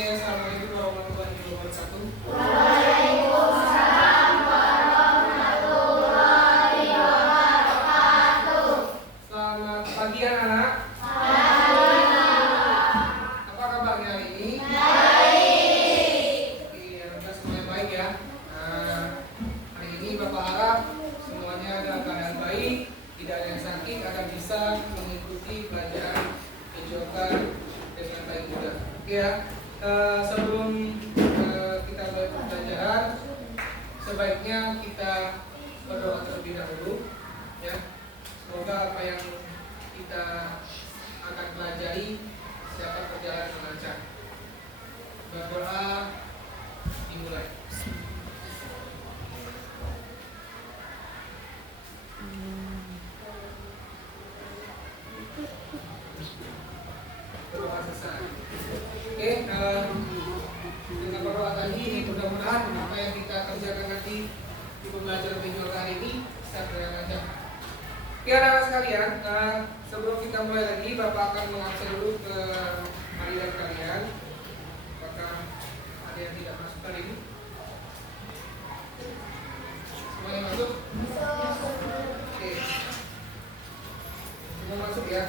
Assalamualaikum warahmatullahi wabarakatuh. Waalaikumsalam warahmatullahi wabarakatuh. Selamat pagi anak-anak. Apa kabarnya hari ini? Baik. Iya, semuanya baik ya. Hari ini Bapak harap semuanya dalam keadaan baik, tidak ada yang sakit, akan bisa mengikuti pelajaran kejuaraan dengan baik juga. Oke ya. Sebelum kita mulai pembelajaran, sebaiknya kita berdoa terlebih dahulu, ya. Semoga apa yang kita akan pelajari dapat berjalan dengan lancar. Berdoa dimulai. Berdoa selesai. Oke, dengan berdoa tadi, mudah-mudahan apa yang kita kerjakan nanti di pembelajaran minggu hari ini bisa berjalan lancar. Oke anak-anak sekalian, sebelum kita mulai lagi, Bapak akan mengabsen dulu ke harian kalian. Apakah ada yang tidak masuk hari ini? Semuanya masuk? Oke, semua masuk ya.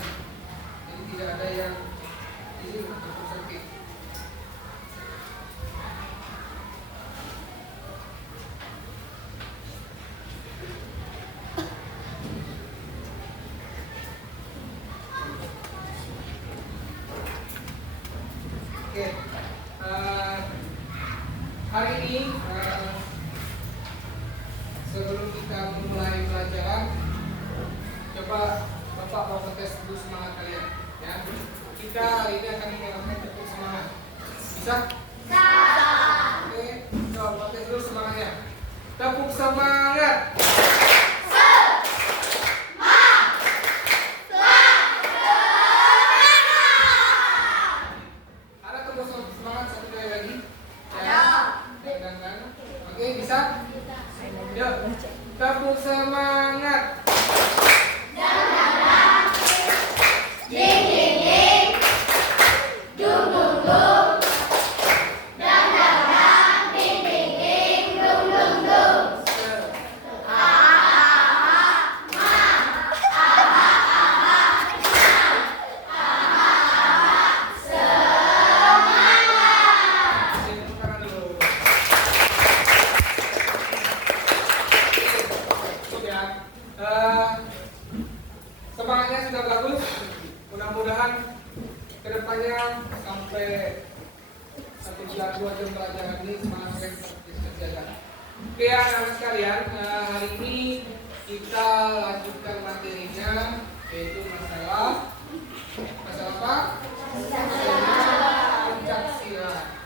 Jadi tidak ada yang izin untuk sakit. Oke, hari ini sebelum kita memulai pelajaran, coba Bapak mau tes dulu semangat kalian, ya. Kita hari ini akan menggunakan tepuk semangat. Bisa? Bisa. Oke, coba tes dulu semangatnya. Tepuk semangat. Tepuk semangat. Ding ding ding. Dung dung dung. Dang dang dang. Ding ding ding. Dung dung dung. Semangatnya sudah bagus. Mudah-mudahan kedepannya sampai 1 jam 2 jam pelajaran ini semangatnya bisa terjaga. Oke anak-anak sekalian, hari ini kita lanjutkan materinya, yaitu masalah apa? Masalah pencaksilat.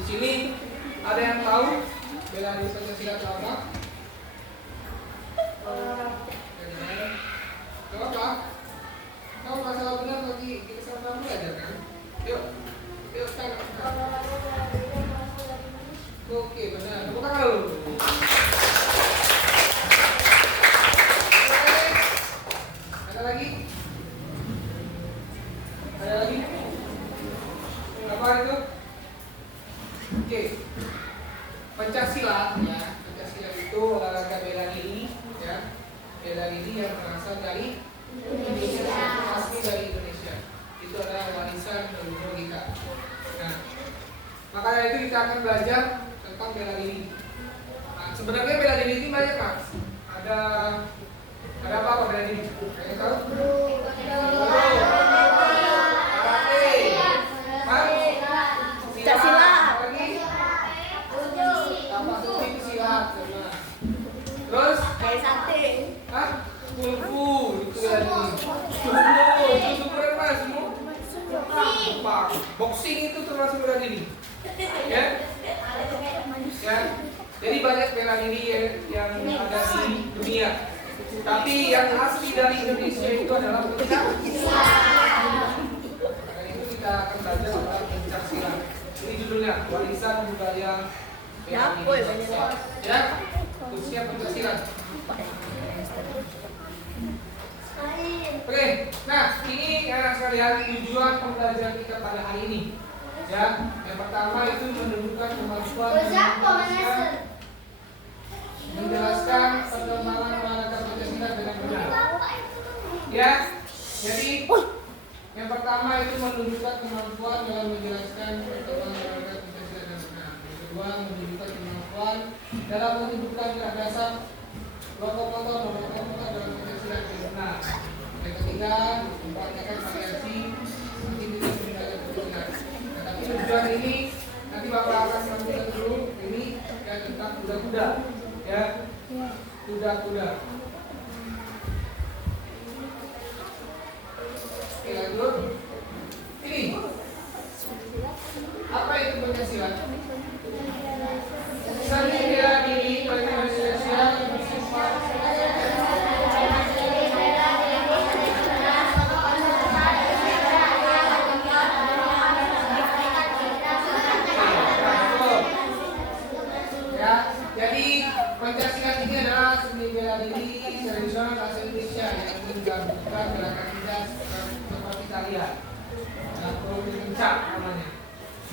Di sini ada yang tahu bela diri Pancasila apa? Gak apa? Tahu masalah benar nanti kita sama-sama belajar kan? Yuk sekarang. Oke benar. Tepuk tangan dulu. Ada lagi? Ada lagi? Apa itu? Oke. Pencaksilat ya. Pencaksilat itu olahraga bela diri ya. Bela diri yang berasal dari Indonesia, asli dari Indonesia. Itu adalah warisan leluhur kita. Nah, makanya itu kita akan belajar tentang bela diri. Nah, sebenarnya bela diri ini banyak kan? Ada apa bela diri? Kalian tahu? Terus? Kayak sate. Hah? Kungfu itu bela diri. Kungfu itu super apa semua? Boxing itu termasuk bela diri. Ya? Ya? Jadi banyak bela diri yang ada di dunia. Tapi yang asli dari Indonesia itu adalah pencaksilat. Karena itu kita akan belajar tentang pencaksilat. Ini judulnya warisan budaya bela diri. Ya? Khususnya pencaksilat. Oke, nah ini anak sekalian tujuan pembelajaran kita pada hari ini. Ya, yang pertama itu menunjukkan kemampuan menjelaskan perkembangan olahraga Pancasila dengan benar. Ya, jadi yang pertama itu menunjukkan kemampuan dalam menjelaskan perkembangan olahraga Pancasila dengan benar. Yang kedua menunjukkan kemampuan dalam menunjukkan gerak dasar motor dalam Pancasila dengan benar. Yang ketiga mempraktekkan variasi aktivitas menjaga Pancasila. Nah, tapi tujuan ini nanti Bapak akan sampaikan dulu ini ya tentang kuda-kuda. Ya, kuda-kuda. Oke, lanjut. Ini apa itu Pancasila? Seni bela diri bagi Indonesia yang bersifat ya. Jadi Pancasila ini adalah seni bela diri tradisional bahasa Indonesia yang menggabungkan gerakan lintas seperti talian. Kencak namanya.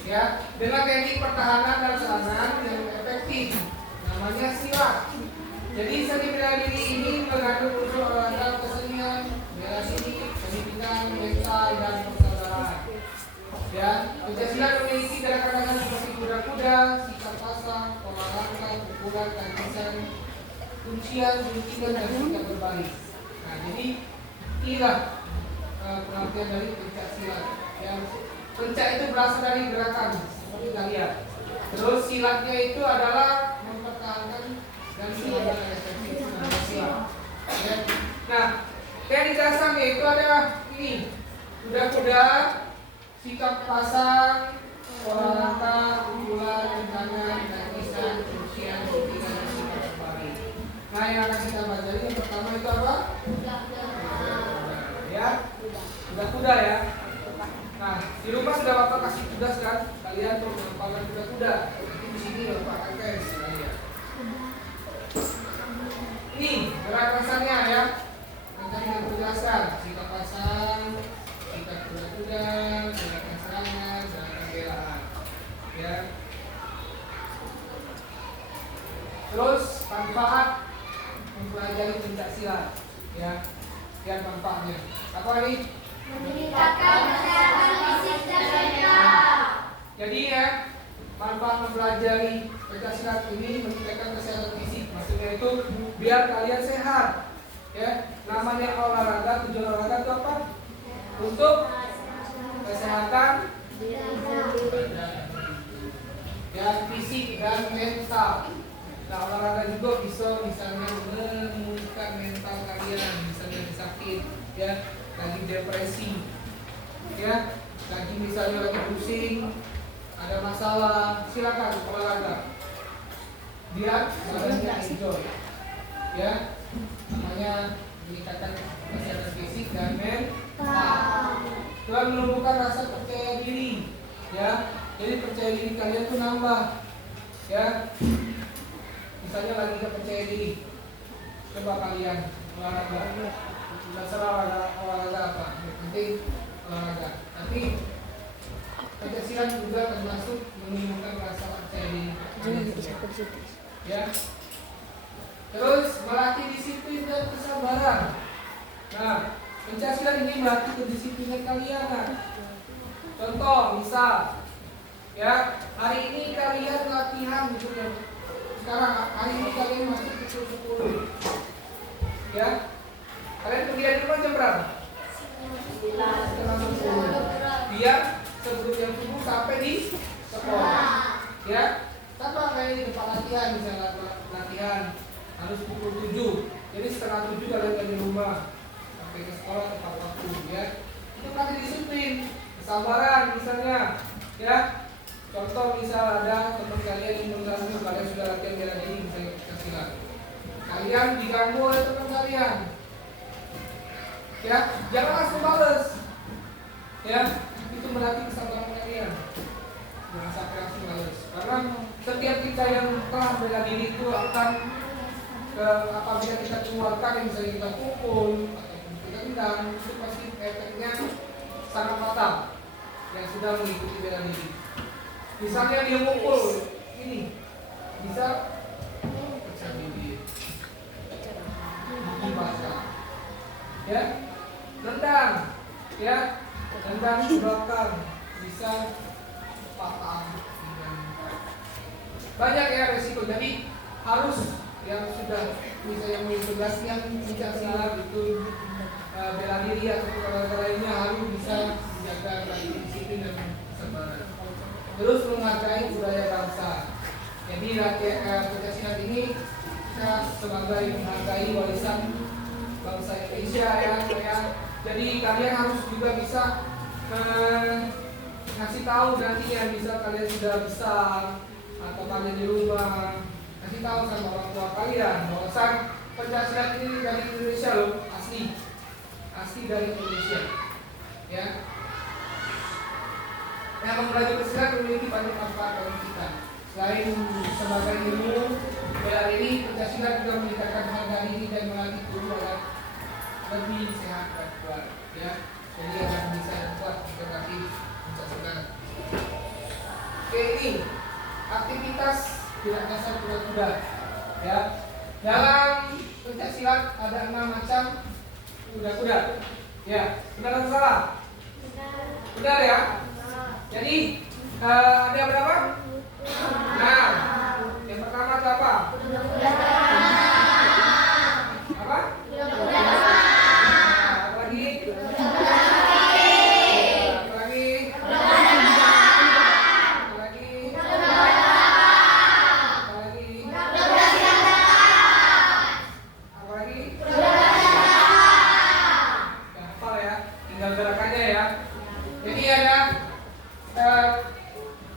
Ya, dengan teknik pertahanan dan serangan yang efektif. Namanya silat. Jadi seni bela diri ini mengandung unsur olahraga kesenian, bela diri, pendidikan, mental dan persaudaraan. Ya, Pancasila memiliki gerakan-gerakan seperti kuda-kuda, sikap pasang, pola langkah, pukulan, tangisan, kuncian, guntingan dan sikap berbalik. Nah, jadi inilah pengertian dari pencak silat. Yang pencak itu berasal dari gerakan seperti kalian. Terus silatnya itu adalah mempertahankan dan silat efektif dengan silat. Ya. Nah, yang di dasarnya itu ada ini kuda-kuda, sikap pasang, pola langkah, pukulan, tendangan, tangisan, kuncian, guntingan dan sikap berbalik. Nah, yang akan kita baca ini yang pertama itu apa? Ya, kuda-kuda ya. Nah, di rumah sudah Bapak kasih tugas kan? Kalian untuk menghafalkan kuda-kuda. Nanti di sini Bapak akan tes kalian. Ini gerakannya ya. Nanti kita jelaskan sikap pasang, sikap kuda-kuda, gerakan serangan, gerakan belaan. Ya. Terus manfaat mempelajari pencak silat. Ya. Lihat manfaatnya. Apa ini? Meningkatkan kesehatan fisik dan mental. Jadi ya, manfaat mempelajari pencak silat ini meningkatkan kesehatan fisik. Maksudnya itu biar kalian sehat. Ya, namanya olahraga, tujuan olahraga itu apa? Untuk kesehatan ya fisik dan mental. Nah, olahraga juga bisa misalnya memulihkan mental kalian, misalnya sakit, ya, lagi depresi, ya, lagi misalnya lagi pusing, ada masalah, silakan olahraga. Biar badannya enjoy, ya, namanya meningkatkan kesehatan fisik dan mental. Tuhan menumbuhkan rasa percaya diri, ya, jadi percaya diri kalian tuh nambah, ya. Misalnya lagi gak percaya diri, coba kalian olahraga, terserah olahraga apa, penting olahraga. Tapi Pancasila juga termasuk menumbuhkan rasa percaya diri. Ya. Terus melatih disiplin dan kesabaran. Nah, Pancasila ini melatih kedisiplinan kalian. Nah. Contoh, misal, ya, hari ini kalian latihan gitu ya. Sekarang hari ini kalian masuk pukul 10. Ya. Kalian kuliah di rumah jam berapa? 9:30. Biar sebelum jam 10 sampai di sekolah. Ya. Sama kayak di tempat latihan, misalnya latihan harus pukul 7. Jadi setengah 7 kalian dari rumah sampai ke sekolah tepat waktu, ya. Itu kan disiplin, kesabaran misalnya, ya. Contoh misal ada teman kalian yang mengganggu, kalian sudah latihan bela diri misalnya Pancasila. Kalian diganggu oleh teman kalian. Ya, jangan langsung balas. Ya, itu melatih kesabaran kalian. Jangan sampai langsung balas. Karena setiap kita yang telah bela diri itu akan apabila kita keluarkan yang misalnya kita pukul ataupun kita tendang, itu pasti efeknya sangat fatal yang sudah mengikuti bela diri. Misalnya dia mukul ini, bisa pecah bibir, gigi basah, ya, nendang, ya, nendang ke belakang, bisa patah. Banyak ya resiko. Jadi harus yang sudah misalnya mengikuti yang tidak silat itu bela diri atau olahraga lainnya harus bisa menjaga disiplin dan kesabaran. Terus menghargai budaya bangsa. Jadi Pencaksilat ini kita sebagai menghargai warisan bangsa Indonesia ya. Jadi kalian harus juga bisa ngasih tahu nantinya, bisa kalian sudah besar atau kalian di rumah, kasih tahu sama orang tua kalian bahwa Pencaksilat ini dari Indonesia loh, asli dari Indonesia, ya. Yang mempelajari Pencaksilat memiliki banyak manfaat bagi kita. Selain sebagai ilmu bela diri, Pencaksilat juga meningkatkan harga diri dan melatih tubuh agar lebih sehat dan kuat, ya. Jadi akan bisa kuat menghadapi Pencaksilat. Oke, ini aktivitas gerak dasar kuda-kuda, ya. Dalam Pencaksilat ada 6 macam kuda-kuda, ya. Benar atau salah? Benar ya. Jadi ada berapa? 6. Yang pertama itu apa? Apa? Apa lagi?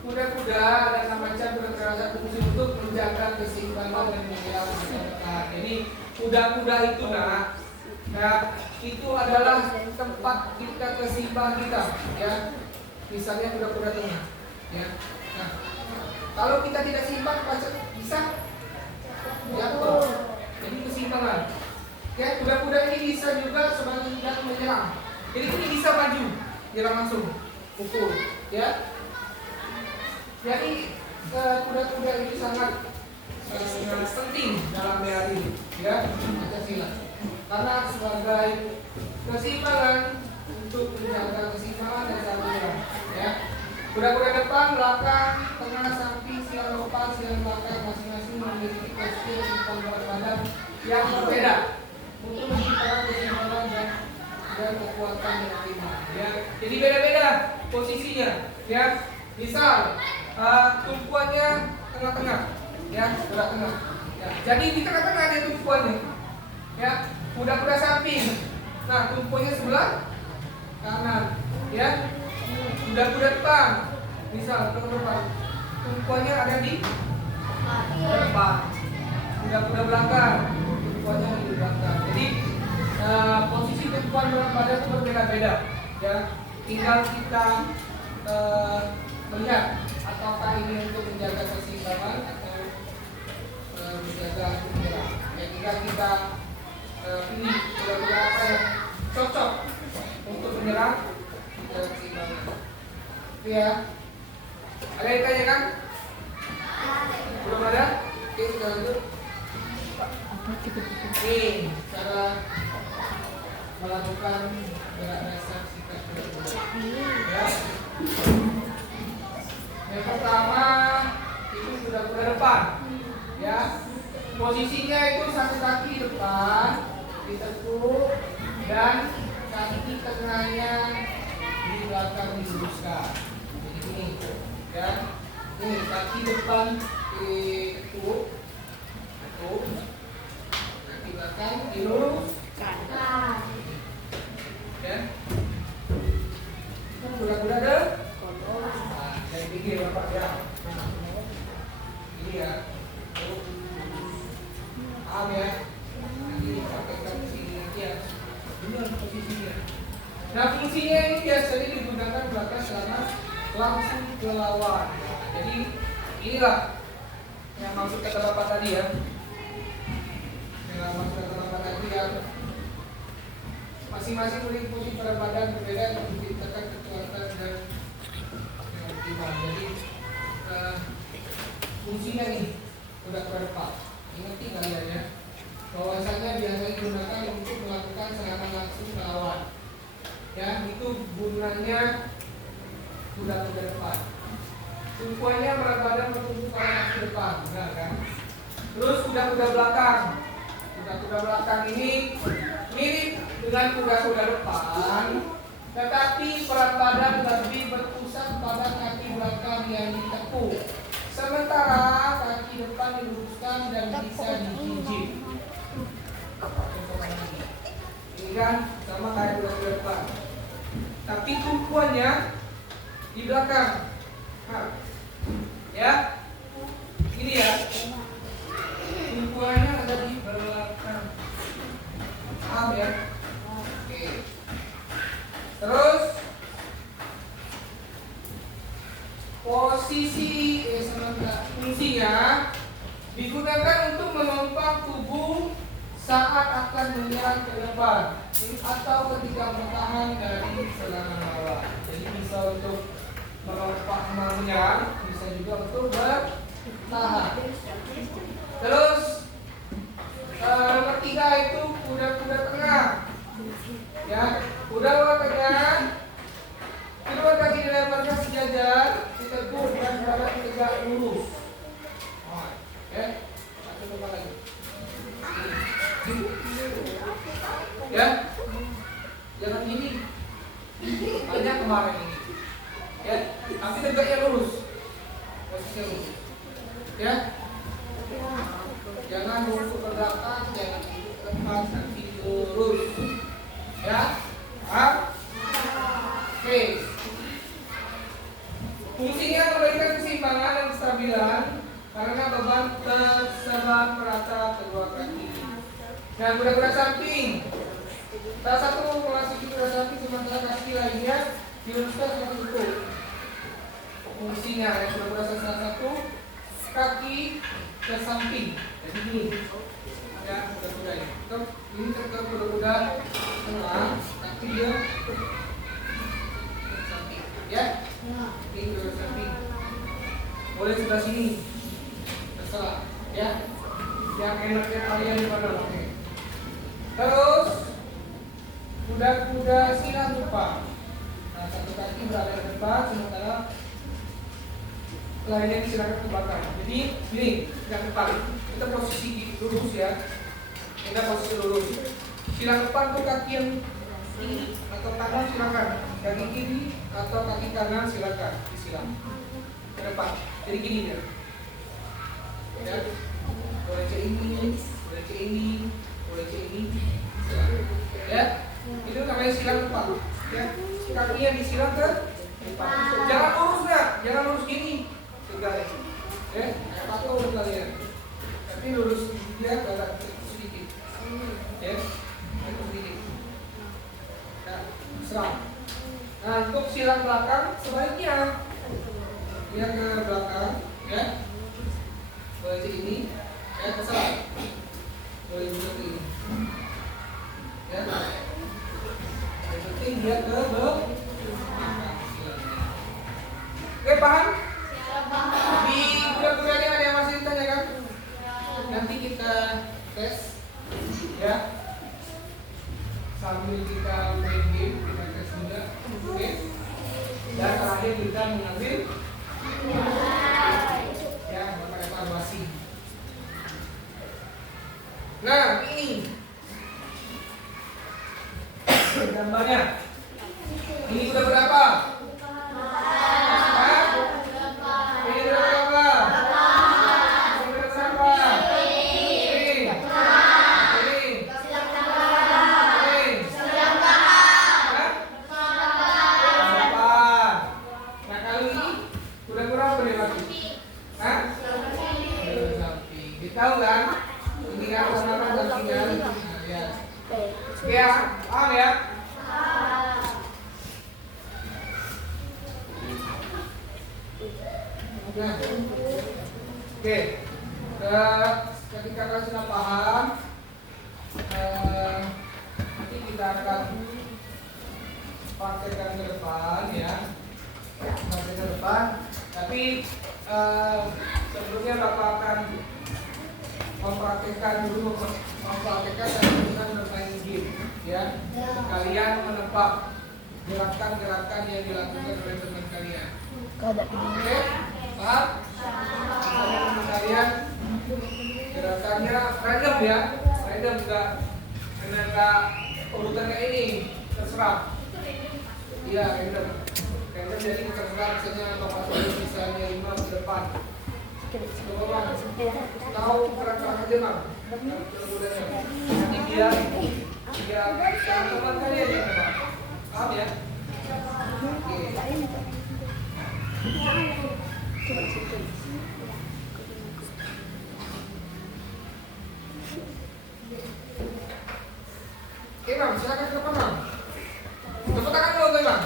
Kuda-kuda ada 6 macam kuda-kuda fungsi untuk menjaga keseimbangan dan menjaga kesehatan. Jadi kuda-kuda itu itu adalah tempat kita keseimbangan kita, ya. Misalnya kuda-kuda tengah, ya. Nah, kalau kita tidak seimbang bisa jatuh. Jadi keseimbangan. Ya, kuda-kuda ini bisa juga sebagai senjata menyerang. Jadi ini bisa maju, nyerang langsung, pukul, ya. Jadi kuda-kuda itu sangat penting dalam bela diri, ya, Pencaksilat. Karena sebagai keseimbangan untuk menjaga keseimbangan dan saling menyerang, ya. Kuda-kuda depan, belakang, tengah, samping, silang depan, silang belakang masing-masing memiliki posisi dan berat badan yang berbeda untuk menciptakan keseimbangan dan kekuatan yang optimal, ya. Jadi beda-beda posisinya, ya. Misal tumpuannya tengah-tengah, ya, gerak tengah. Ya. Jadi di tengah-tengah ada tumpuannya, ya. Kuda-kuda samping, nah tumpuannya sebelah kanan, ya. Kuda-kuda depan, misal depan, tumpuannya ada di depan. Kuda-kuda belakang, tumpuannya di belakang. Jadi posisi tumpuan berat badan itu berbeda-beda, ya. Tinggal kita melihat apakah ini untuk menjaga keseimbangan atau menjaga menyerang. Ya, tinggal kita pilih kuda-kuda apa yang cocok untuk menyerang dan keseimbangan. Itu ya. Ada yang ditanyakan? Belum ada? Oke, kita lanjut. Ini cara melakukan gerak dasar sikat kuda-kuda. Ya. Yang pertama itu kuda-kuda depan, ya. Posisinya itu satu kaki depan ditekuk dan kaki tengahnya di belakang diluruskan. Jadi ini, ya. Ini kaki depan ditekuk, kaki belakang diluruskan. Ya. Kuda-kuda depan. Saya pikir Bapak ya. Ini ya. Paham ya? Nanti praktekkan di sini nanti ya. Benar posisinya. Nah, fungsinya ini biasanya digunakan belakang selama langsung ke lawan. Jadi inilah yang maksud kata Bapak tadi ya. Yang maksud kata Bapak tadi ya. Masing-masing memiliki fungsi pada badan berbeda untuk menciptakan kekuatan dan optimal. Jadi fungsinya nih kuda-kuda depan. Ingat kalian ya, bahwasanya biasanya digunakan untuk melakukan serangan langsung ke lawan. Ya, itu gunanya kuda-kuda depan. Tumpuannya berat badan bertumpu pada kaki depan, benar kan? Terus kuda-kuda belakang. Kuda-kuda belakang ini mirip dengan kuda-kuda depan, tetapi berat badan lebih berpusat pada kaki belakang yang ditekuk. Sementara kaki depan diluruskan dan bisa dijinjit. Ini kan sama kayak kuda-kuda depan, tapi tumpuannya di belakang. Nah, ya, ini ya, tumpuannya ada di belakang. Paham ya? Oke. Terus posisi fungsinya digunakan untuk menopang tubuh saat akan menyerang ke depan atau ketika bertahan dari serangan lawan. Jadi bisa untuk menyerang, bisa juga untuk bertahan. Terus nomor 3 itu kuda-kuda tengah. Ya, kuda tengah. Kedua kaki dilemparkan sejajar, ditekuk dan badan tegak lurus. Ya, satu coba lagi. Ya, jangan gini. Banyak kemarin ini. Ya, tapi tegaknya lurus. Posisinya lurus. Ya, jangan lurus ke belakang, jangan lepas kaki lurus. Ya, oke. Fungsinya memberikan keseimbangan dan kestabilan karena beban tersebar merata kedua kaki. Nah, kuda-kuda samping. Salah satu memasuki kuda samping sementara kaki lainnya diluruskan seperti itu. Fungsinya yang kuda-kuda salah satu kaki ke samping. Jadi ini. Ya, kuda-kuda ini. Ini tetap kuda-kuda tengah, tapi dia samping. Ya. Ini kuda samping. Boleh sebelah sini. Terserah, ya. Yang enaknya kalian di mana? Oke. Terus kuda-kuda silang lupa. Nah, satu kaki berada di depan, sementara lainnya disilakan ke belakang. Jadi ini silang depan. Kita posisi lurus ya. Kita posisi lurus. Silang depan tuh kaki yang kiri atau kanan silakan. Kaki kiri atau kaki kanan silakan disilang ke depan. Jadi gini ya. Ya. Boleh cek ini, boleh cek ini, boleh cek ini. Ya. Itu namanya silang depan. Ya. Kakinya disilang ke depan. Jangan lurus nggak? Jangan lurus gini. Tegak. Ya. Kayak patung kalian. Tapi lurus dia agak sedikit. Ya. Agak sedikit. Ya. Serang. Nah, untuk silang belakang sebaiknya dia ke belakang, ya. Boleh cek ini, ya, terserah. Boleh juga ke ini, ya. Yang penting dia ke belakang. Oke, paham? Di kuda-kuda ini ada yang masih ditanyakan? Nanti kita tes, ya. Sambil kita main game, kita tes juga, oke. Dan terakhir kita mengambil ya, evaluasi. Nah, ini gambarnya. Ini udah berapa? Hah? Ini udah berapa? Ini udah berapa? Ini. Nah, kali ini udah berapa nih lagi? Hah? Samping. Tahu kan? Ini kan warna sampingnya. Nah, ya. Ya, paham ya? Nah. Oke. Ketika kalian sudah paham, nanti kita akan praktekkan ke depan ya. Praktekkan ke depan. Tapi sebelumnya Bapak akan mempraktekkan dengan bermain game, ya. Kalian menebak gerakan-gerakan yang dilakukan oleh teman kalian. Oke, paham? Teman kalian gerakannya random ya, random enggak urutannya ini terserah. Iya, random. Random jadi terserah, misalnya Bapak tulis misalnya 5 ke depan. Coba Bang, tahu gerak-gerak aja Bang. Nanti biar teman kalian yang tebak. Paham ya? Oke. Oke Bang, silakan ke depan Bang. Tepuk tangan dulu Bang.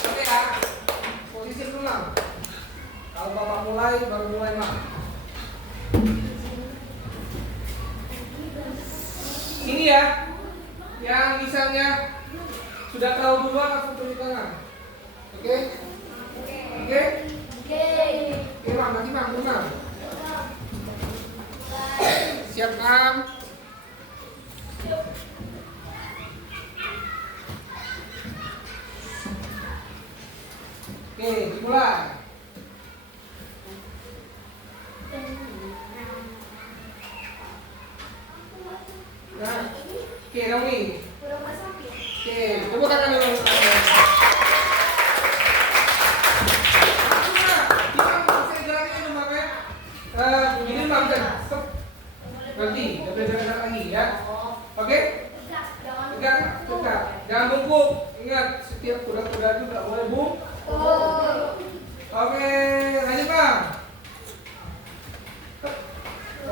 Oke ya, posisi dulu Bang. Kalau Bapak mulai, baru mulai Bang. Ini ya, yang misalnya sudah tahu duluan langsung tunjuk tangan. Oke? Oke? Oke Bang, nanti Bang, benar. Siap Bang? Oke, dimulai. Nah, oke, Naomi. Oke, tepuk tangan dulu. Begini Bang, stop. Nanti, kita belajar lagi ya. Oke? Tegak. Jangan bungkuk. Ingat, setiap kuda-kuda itu tidak boleh bungkuk. Oke, lanjut Bang.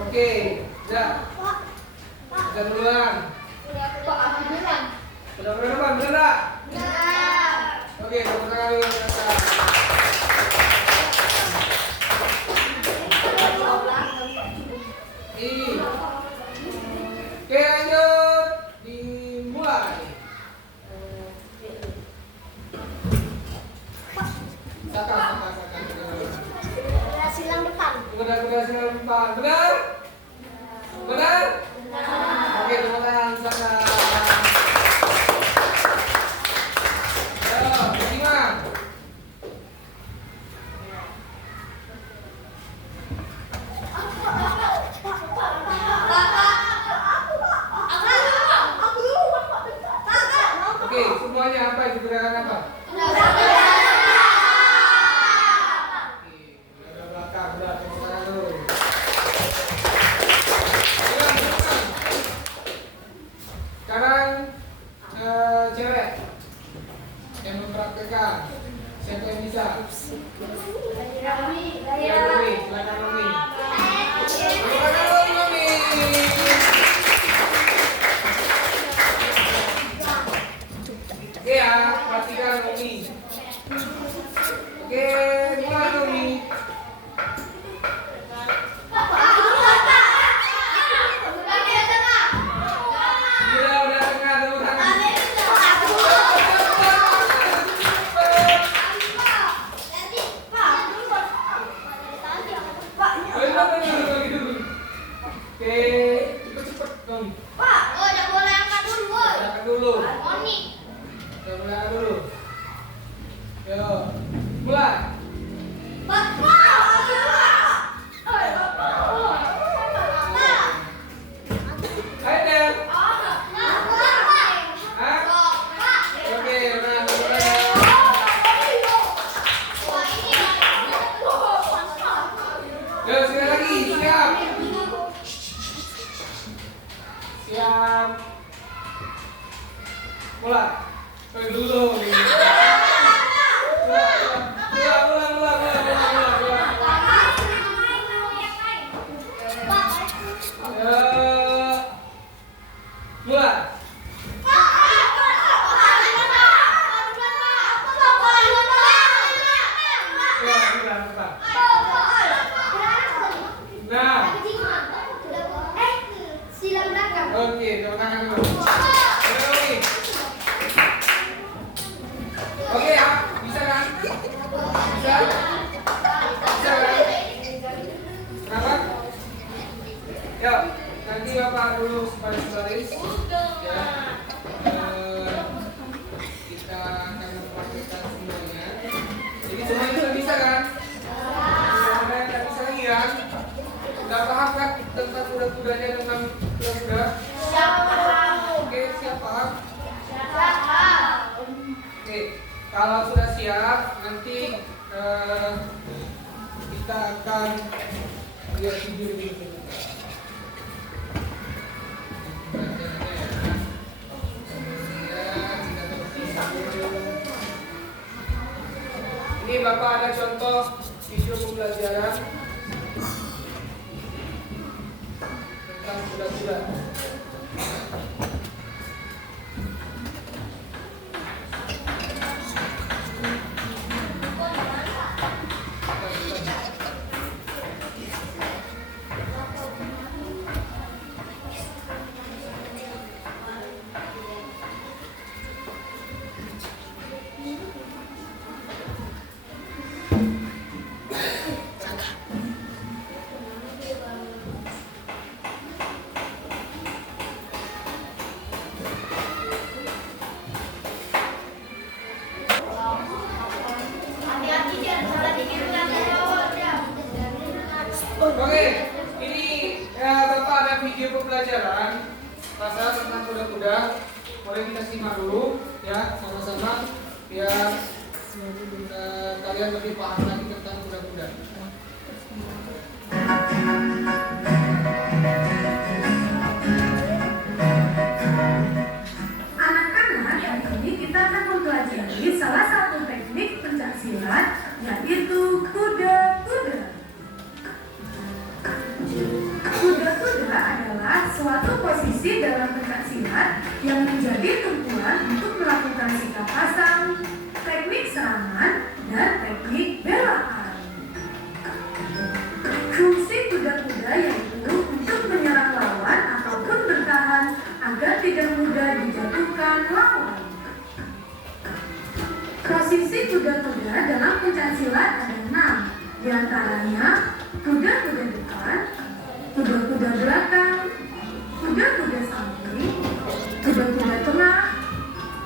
Oke, ya. Jangan duluan. Udah Bang, bener enggak? Oke, tepuk tangan dulu. Oke, lanjut. Dimulai. Sakan. Silang depan. Kuda silang depan. Benar? Benar? Oke, tepuk tangan sana. Ayo, Bang. Oke, semuanya apa itu gerakan apa? Sekarang cewek yang mempraktekkan, siapa yang bisa? Silakan Nomi. Oke ya, perhatikan Nomi. Oke, mulai Nomi. Siap. Mulai. Mulai dulu. Oke, tepuk tangan dulu. Yuk, nanti Bapak dulu baris-baris. Ya. Kita akan mempraktikkan semuanya. Jadi semuanya sudah bisa kan? Semuanya tidak bisa lagi kan? Sudah paham kan tentang kuda-kudanya, tentang kuda-kuda? Oke, siap paham? Oke, kalau sudah siap, nanti kita akan lihat video ini. Ini Bapak ada contoh video pembelajaran tentang kuda-kuda. Oke, ini Bapak ada video pembelajaran pasal tentang kuda-kuda. Boleh kita simak dulu ya, sama-sama biar kalian lebih paham lagi tentang kuda-kuda. Anak-anak, hari ini kita akan mempelajari salah satu teknik pencaksilat, yaitu kuda-kuda. Kuda-kuda adalah suatu posisi dalam pencaksilat yang menjadi tumpuan untuk melakukan sikap pasang, teknik serangan, dan teknik belaan. Fungsi kuda-kuda yaitu untuk menyerang lawan ataupun bertahan agar tidak mudah dijatuhkan lawan. Posisi kuda-kuda dalam pencaksilat ada 6, di antaranya kuda-kuda depan, kuda-kuda belakang, kuda-kuda samping, kuda-kuda tengah,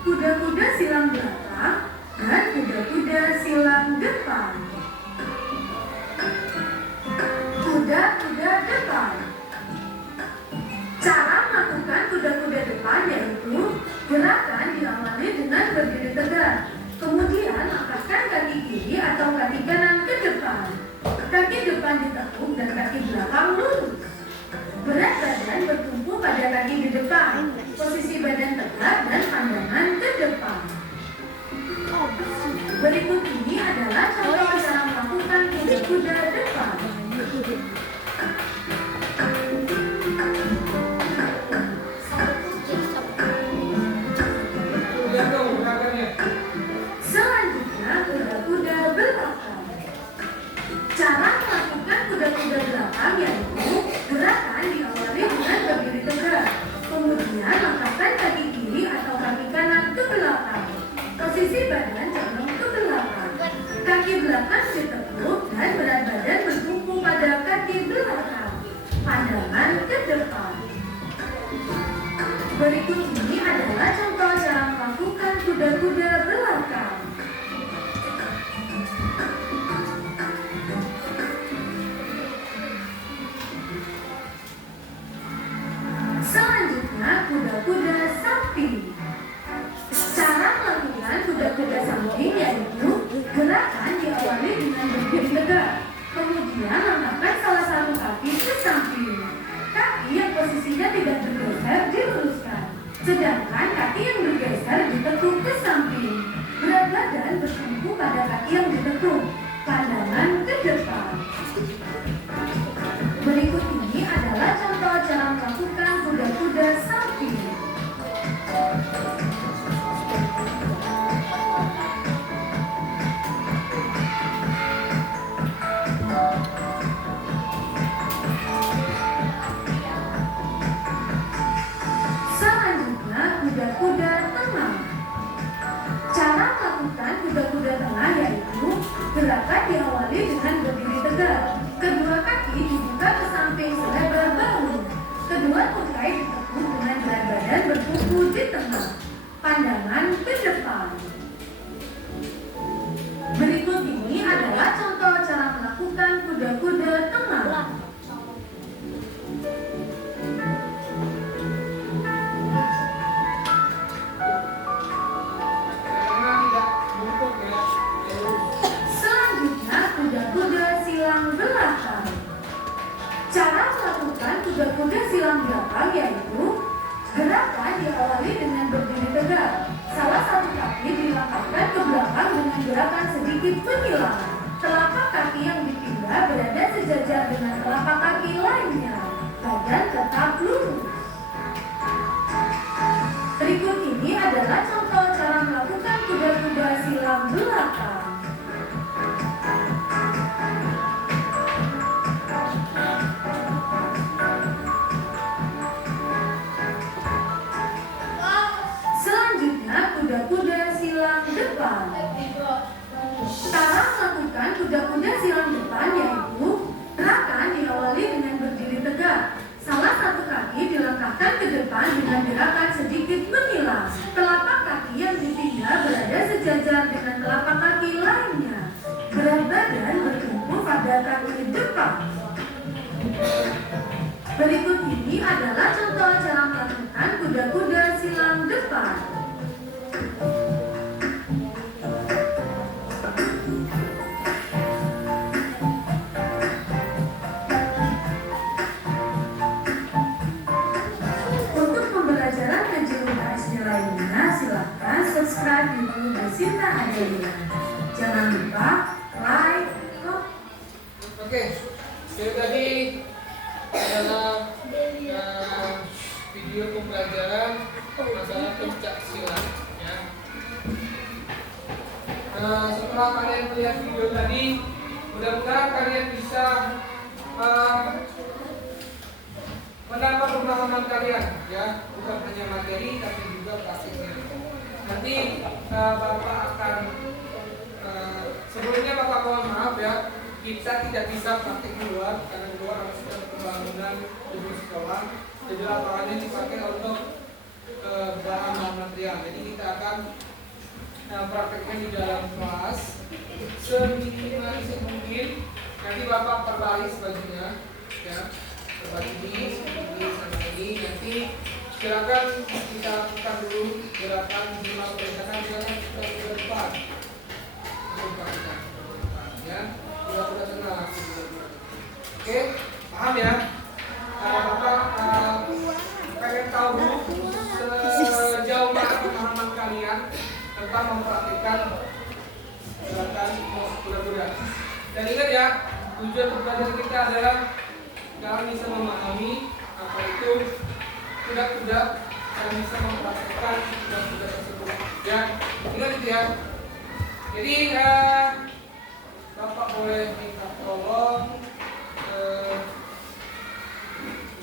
kuda-kuda silang belakang, dan kuda-kuda silang depan. Kuda-kuda depan. Cara melakukan kuda-kuda depan yaitu gerakan diawali dengan berdiri tegak, kemudian angkatkan kaki kiri atau kaki kanan ke depan. Kaki depan ditekuk dan kaki belakang lurus. Berat badan bertumpu pada kaki di depan. Posisi badan tegak dan pandangan ke depan. Berikut ini adalah contoh cara melakukan kuda-kuda depan. Selanjutnya kuda-kuda belakang. Cara melakukan kuda-kuda belakang yaitu gerakan diawali dengan berdiri tegak, kemudian angkatkan kaki kiri atau kaki kanan ke belakang. Posisi badan condong ke belakang. Kaki belakang ditekuk dan berat badan bertumpu pada kaki belakang. Pandangan ke depan. Berikut ini adalah contoh cara melakukan kuda-kuda belakang. Selanjutnya kuda-kuda samping. Cara melakukan kuda-kuda samping yaitu gerakan diawali dengan berdiri tegak, kemudian angkatkan salah satu kaki ke samping. Kaki yang posisinya tidak bergeser diluruskan, sedangkan kaki yang bergeser ditekuk ke samping. Berat badan bertumpu pada kaki yang ditekuk. Pandangan ke depan. Berikut ini adalah contoh cara melakukan kuda-kuda samping. Selanjutnya kuda-kuda tengah. Cara melakukan kuda-kuda tengah yaitu gerakan belakang yaitu gerakan diawali dengan berdiri tegak. Salah satu kaki dilangkahkan ke belakang dengan gerakan sedikit penyilang. Telapak kaki yang dipindah berada sejajar dengan telapak kaki lainnya. Badan tetap lurus. Berikut ini adalah contoh cara melakukan kuda-kuda silang belakang. Selanjutnya, kuda-kuda silang depan. Cara melakukan kuda-kuda silang depan yaitu gerakan diawali dengan berdiri tegak. Salah satu kaki dilangkahkan ke depan dengan gerakan sedikit menyilang. Telapak kaki yang dipindah berada sejajar dengan telapak kaki lainnya. Berat badan bertumpu pada kaki depan. Berikut ini adalah contoh cara melakukan kuda-kuda silang depan. Untuk pembelajaran kejuruan SD lainnya, silakan subscribe YouTube Desinta Adelia. Jangan lupa like, comment. Oke, jadi tadi adalah video pembelajaran masalah pencak silat ya. Setelah kalian melihat video tadi, mudah-mudahan kalian bisa menambah pemahaman kalian ya, bukan hanya materi tapi juga praktiknya. Nanti Bapak akan sebelumnya Bapak mohon maaf ya, kita tidak bisa praktik di luar karena di luar harus ada pembangunan gedung sekolah. Jadi lapangannya dipakai untuk bahan material. Jadi kita akan prakteknya di dalam kelas seminimalis mungkin. Nanti Bapak perbaris bajunya ya, berbagi ini sama ini. Nanti silakan kita lakukan dulu gerakan lima pergerakan kita ke depan. Ya, sudah kenal. Oke, paham ya? Bapak pengen tahu sejauh mana pemahaman kalian tentang mempraktikkan gerakan kuda-kuda. Dan ingat ya, tujuan pembelajaran kita adalah kalian bisa memahami apa itu kuda-kuda dan bisa mempraktikkan kuda-kuda tersebut. Ya, ingat itu ya. Jadi Bapak boleh minta tolong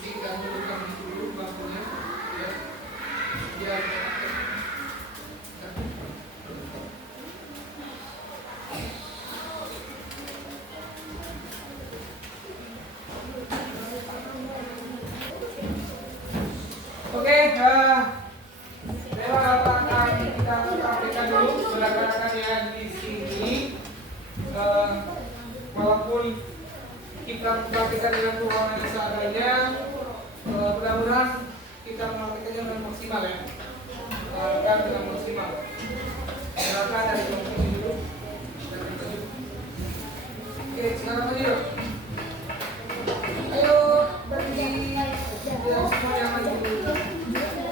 didahulukan dulu bangkunya ya, biar oke, memang Bapak kita praktekkan dulu gerakan-gerakannya di sini. Walaupun kita praktekkan dengan ruangan yang seadanya, mudah-mudahan kita melakukannya dengan maksimal ya, melakukan dengan maksimal. Silakan dari kelompok ini dulu. Oke, sekarang maju dong. Ayo bagi ya, semua yang maju dulu.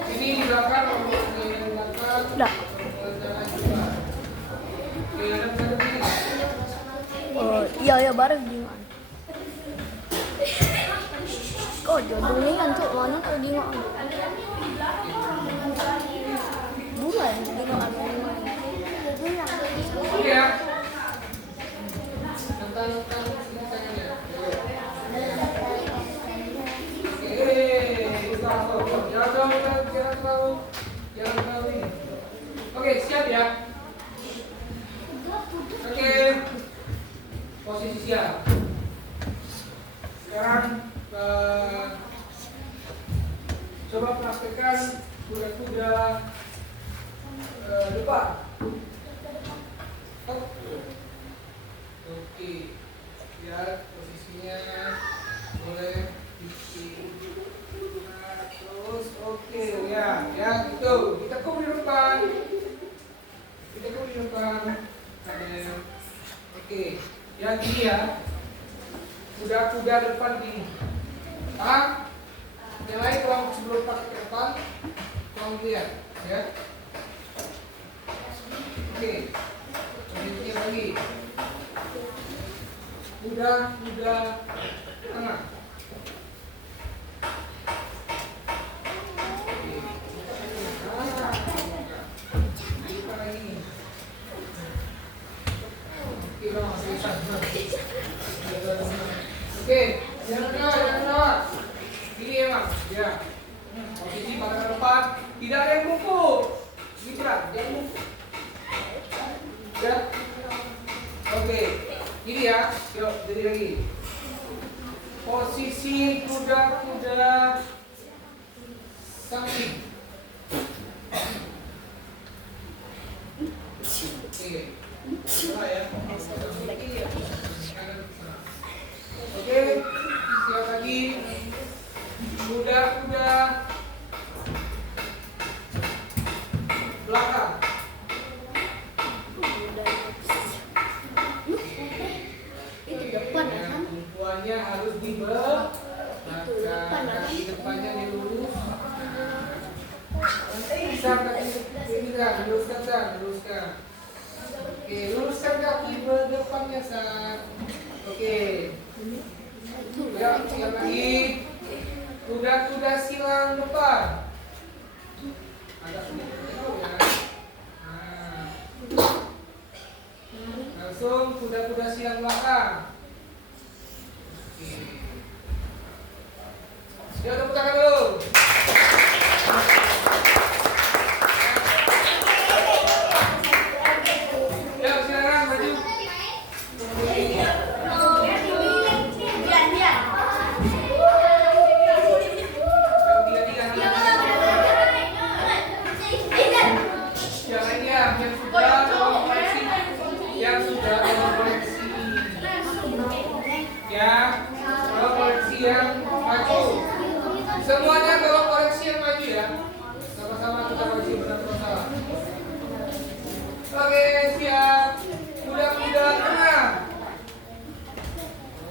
Ini di belakang, kelompok ini di belakang. Jangan juga. Oke, ada pengaduk ini. Oh, iya bareng gimana? Kok jodohnya ngantuk mana atau gimana? Bulan gimana? Oke ya. Tentang sini tangannya. Jangan terlalu ini. Oke, siap ya. Oke. Posisi siap. Sekarang coba praktekkan kuda-kuda depan. Oke, lihat posisinya boleh terus. Oke ya itu kita di depan. Oke, ya gini ya. Kuda-kuda depan gini. Yang lain kelompok sebelum kaki ke depan, tolong lihat ya. Oke, sedikit lagi. Kuda tengah. Oke, jangan keluar. Ini emang, ya. Posisi pada ke depan, tidak ada yang bungkuk. Bicara, jangan bungkuk. Ya. Oke, ini ya. Yuk, jadi lagi. Posisi kuda samping. Oke. Oke, siap lagi. Kuda belakang. Itu depan ya kan? Tumpuannya harus di belakang. Kaki depannya dilurus. Bisa kaki ini kan, luruskan. Oke, luruskan kaki depannya San. Oke. Ya, siap lagi. Kuda silang depan. Agak jauh ya. Nah. Langsung kuda silang belakang. Oke. Ya, tepuk tangan dulu. Ya, silakan maju. Yang sudah dalam koleksi. Ya, kalau koleksi yang maju. Semuanya kalau koleksi yang maju ya. Sama-sama kita koleksi benar atau salah. Oke, siap. Kuda tengah.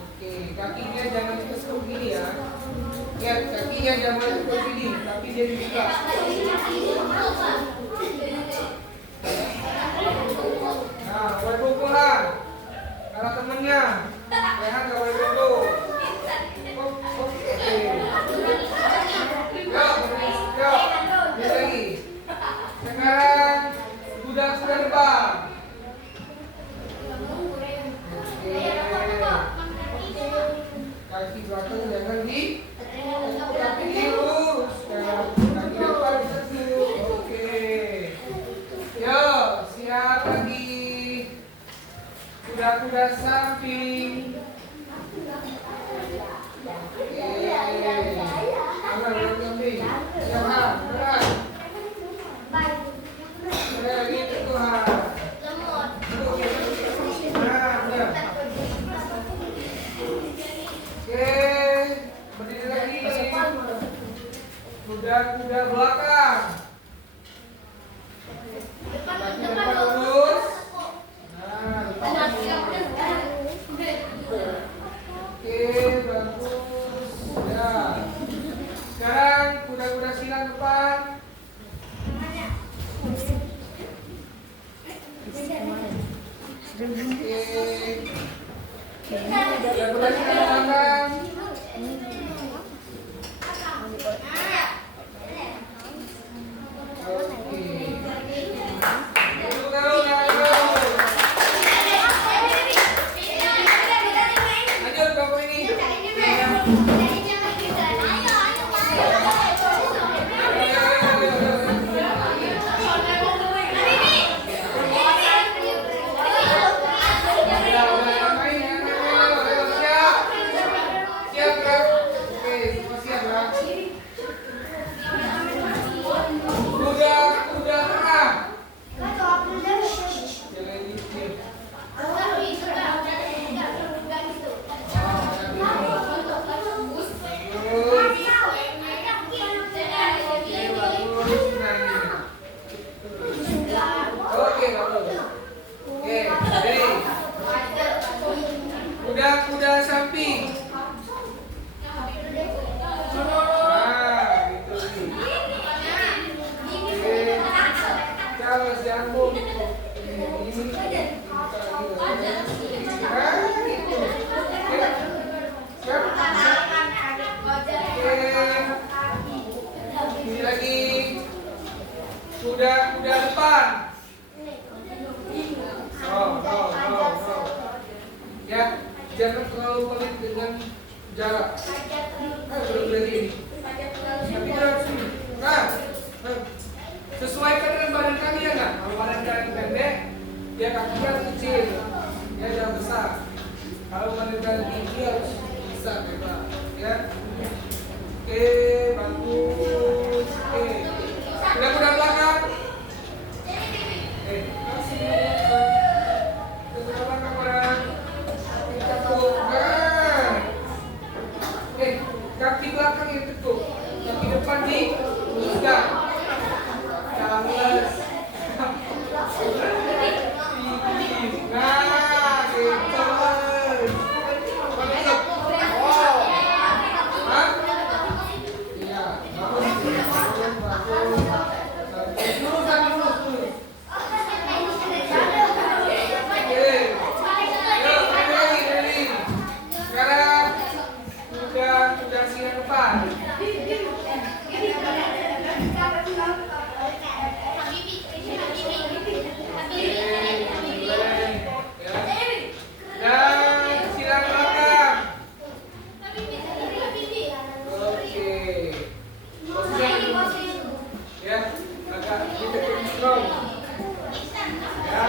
Oke, kakinya jangan ditusuk begini ya. Lihat, kakinya jangan ditusuk begini, tapi dia dibuka. Nah, boleh pukulan. Karena temennya, Rehan gak boleh pukul. Oke. Yuk, lihat lagi. Sekarang kuda depan. Kaki belakang jangan kaki lurus. Kaki depan diteguh. Oke. Yuk, siap lagi. Kuda samping. Oke. Mana belum samping? Jangan, berat. Lagi Tuhan. Nah, udah. Oke, berdiri lagi. Kuda belakang. Kaki depan lurus. Nah, depan lurus. Oke, bagus. Ya. Sekarang kuda silang depan. Oke. Kuda silang belakang. kuda depan. Ya, jangan terlalu pelit dengan jarak. Belum ini. Tapi sesuaikan dengan badan kalian nggak? Kalau badan kalian pendek, dia kakinya kecil, dia jangan besar. Kalau badan kalian tinggi harus besar, ya. Oke, bagus. Oke, kuda belakang. Kuda belakang orang. Kaki belakang yang tekuk, kaki depan di tegak. Jangan. Nah, gitu. Wow. Hah? Iya, bagus. Lurus. Oke. Yuk, ready. Sekarang kuda singa depan. Dan silang belakang. Oke. Ya, agak ditekan strong. Ya.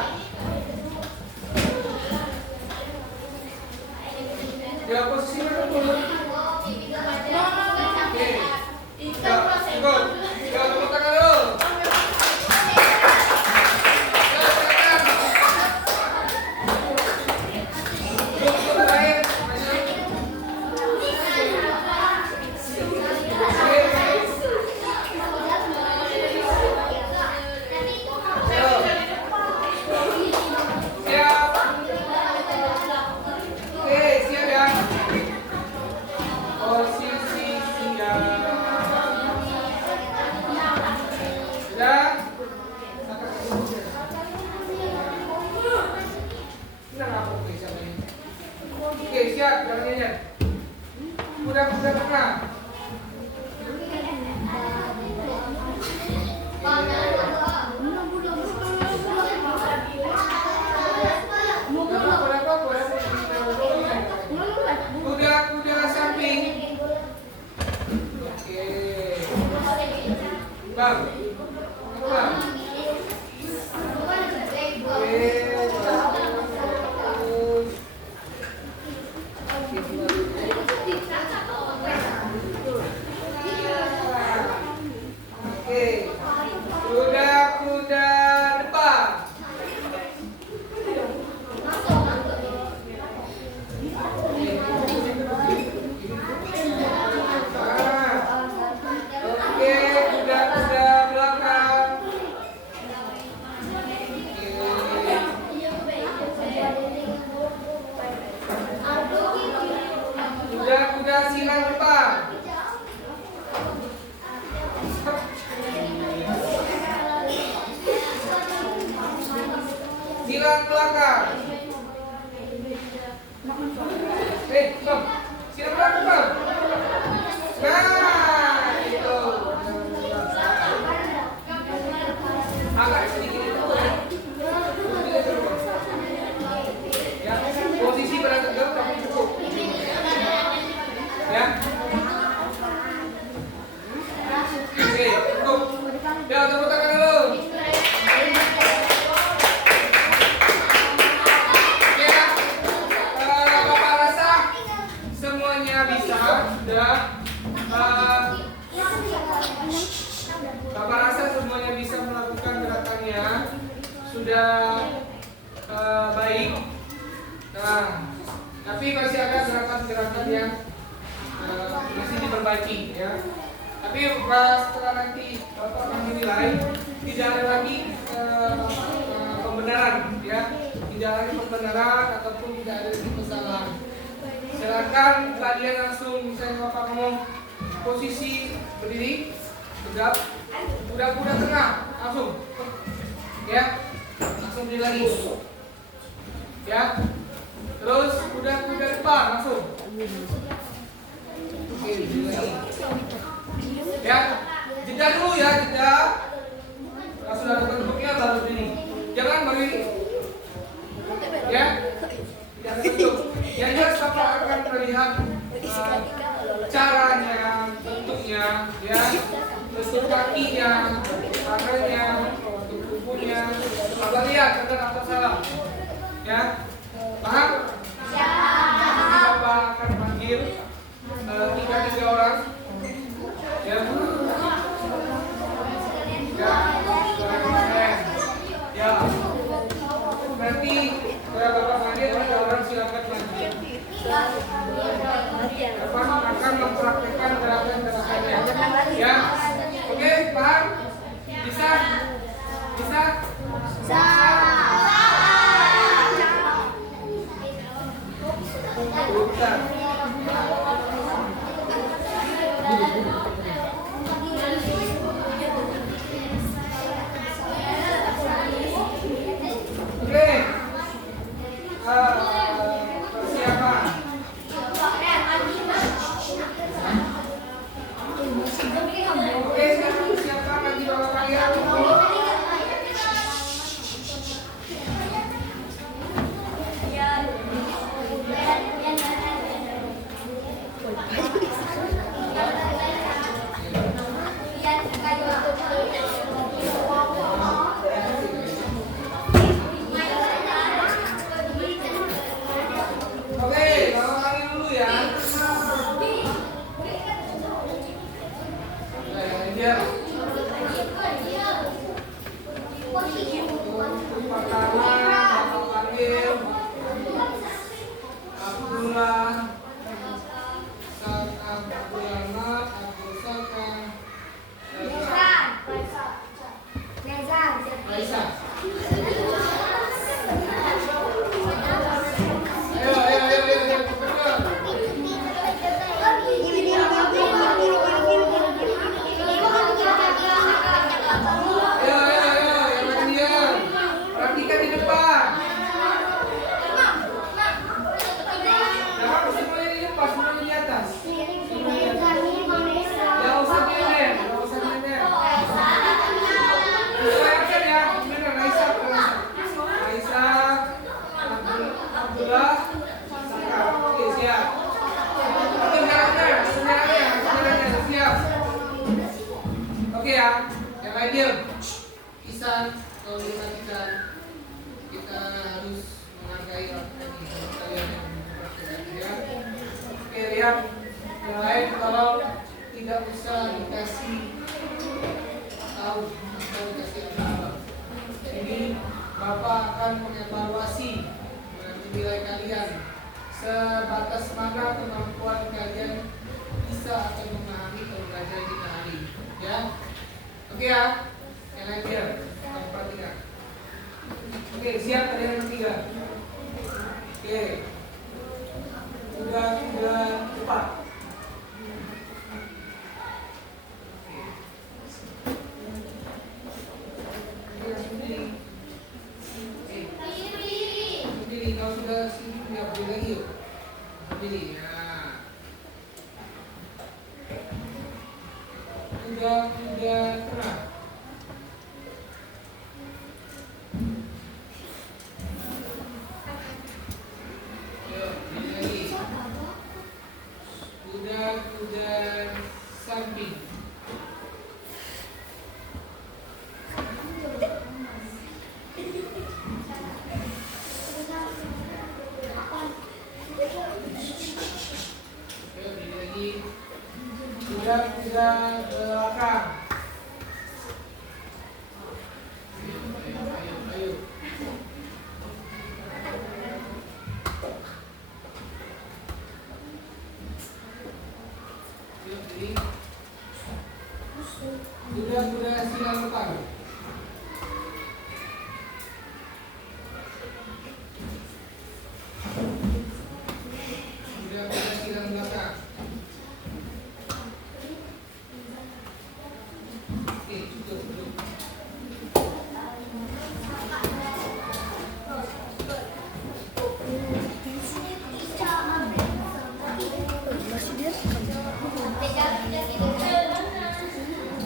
Ya, posisi dulu. Oke. Cukup. Ya, tepuk tangan dulu. Oke, siap, jalannya. Kuda tengah. Kuda samping. Oke. Bang. Bang. Oke. Kuda depan. Oke, kuda belakang. Kuda silang depan. Silang belakang. Bang. Silang belakang, Bang. Nah, itu. Agak sedikit itu. Ya, posisi berada tegak tapi cukup. Ya. Oke, cukup. Ya, tepuk tangan dulu. Ya. Bapak rasa semuanya bisa sudah. Bapak rasa semuanya bisa melakukan gerakannya sudah baik. Nah, tapi masih ada gerakan-gerakan yang masih diperbaiki, ya. Tapi setelah nanti Bapak akan menilai, tidak ada lagi pembenaran, ya. Tidak lagi pembenaran ataupun tidak ada lagi kesalahan. Silakan kalian langsung, misalnya Bapak ngomong posisi berdiri, tegap, kuda tengah, langsung, ya, langsung berdiri lagi, ya. Terus kuda depan, langsung. Oke, berdiri lagi. Ya, jeda dulu ya, jeda. sudah ada bentuknya baru ini. Jangan baru ini. Ya. Tidak ada bentuk. Yang jelas Bapak akan melihat caranya, bentuknya, ya, bentuk kakinya, tangannya, bentuk tubuhnya. Bapak lihat benar atau salah. Ya. Paham? Bapak akan panggil 3 orang. Ya. Ya. Berarti kalau Bapak panggil 3 orang silakan maju. Bapak akan mempraktikkan gerakan-gerakannya. Ya. Oke, paham? Bisa? Bisa? Bentar. Oke. Persiapan. Oke, sekarang persiapan lagi bawa kalian. Oke, bawa kalian dulu ya. Nah, ini dia. Pertama, Bapak panggil Abdullah, Abdul Saka, Raisa. Ayo, cepat. Ayo, yang diam. Perhatikan di depan. Jangan semuanya di depan, semuanya di atas. Jangan usah nenek. Bayangkan ya, benar Raisa. Abdullah, Saka. Oke, siap. Atur jaraknya, siap. Oke ya, yang lain diam. Isan, kalau kita harus menghargai kalian yang berpraktek ya. Oke, lihat. Yang lain kalau tidak usah dikasih tahu atau dikasih apa. Ini Bapak akan mengevaluasi nilai kalian, sebatas mana kemampuan kalian bisa atau memahami pembelajaran kita hari ini. Ya, oke ya. Yang lain dia, kamu perhatikan. Oke, siap kalian yang ketiga. Oke, sudah cepat. Kalau sudah sini tidak boleh lagi yuk. Berdiri ya. Sudah tenang. Yuk, berdiri lagi. Kuda samping. Kuda belakang. Ayo. Kuda silang depan. Kuda silang belakang.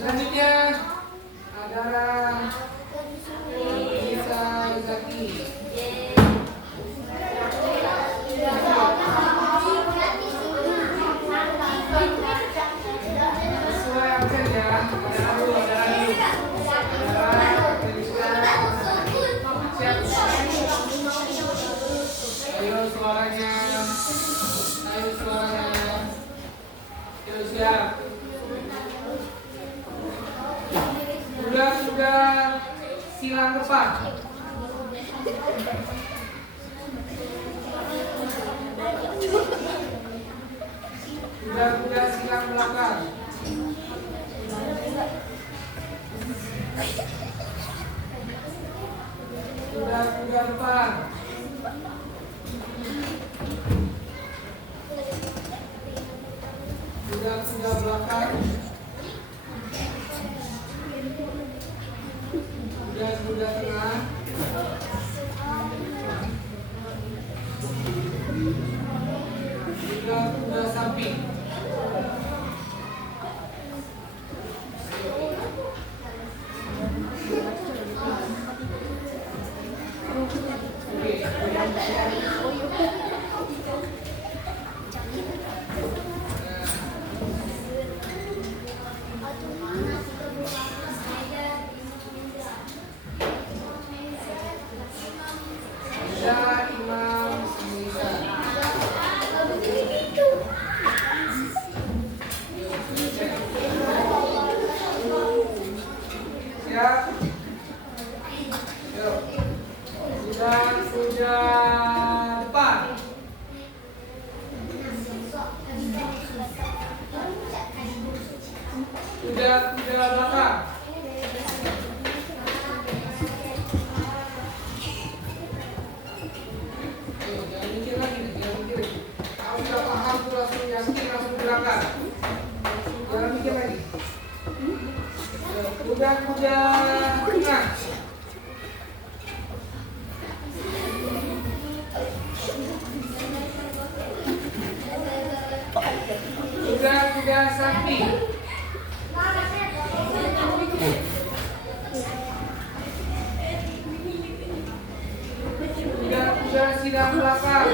Selanjutnya adalah absen ya. Ada dulu, ada lagi. Siap. Ayo suaranya. Ayo suaranya. Ayo siap. Sudah silang depan. Sudah silang belakang. Sudah depan. Sudah belakang. Sudah tengah. Sudah samping. Sudah Imam Sinisa. Siap. Yuk. Sudah depan. Sudah belakang. Jangan mikir lagi, jangan mikir. Kalau sudah paham, tuh langsung yakin, langsung gerakan. Jangan mikir lagi. Sudah tengah. Sudah samping. Sudah sidang belakang.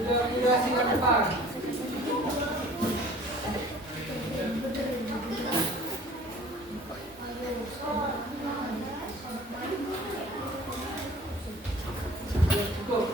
Sudah sidang depan. Cukup.